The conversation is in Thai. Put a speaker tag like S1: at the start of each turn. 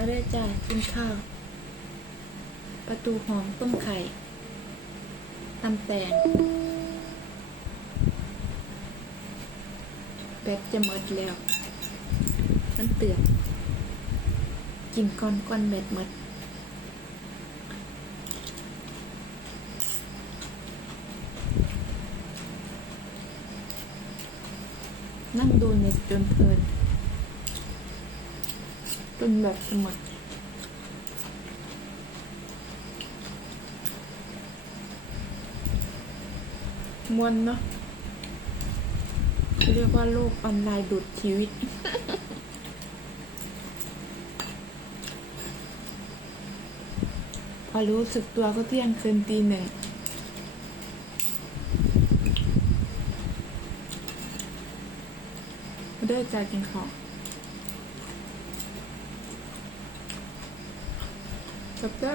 S1: มาได้จ้ากินข้าว ประตูหอมต้มไข่ตำแตงแบตจะหมดแล้ว มันเตือนกินก้อนก้อนแบตหมดนั่งดูเน็ตจนเพลิน จนแบบจะหมดมวนเนาะเรียกว่าโลกออนไลน์ดูดชีวิต พอรู้สึกตัวก็เที่ยงคืนตีหนึ่งมาเด้อจ้ากินข้า กับเจ้า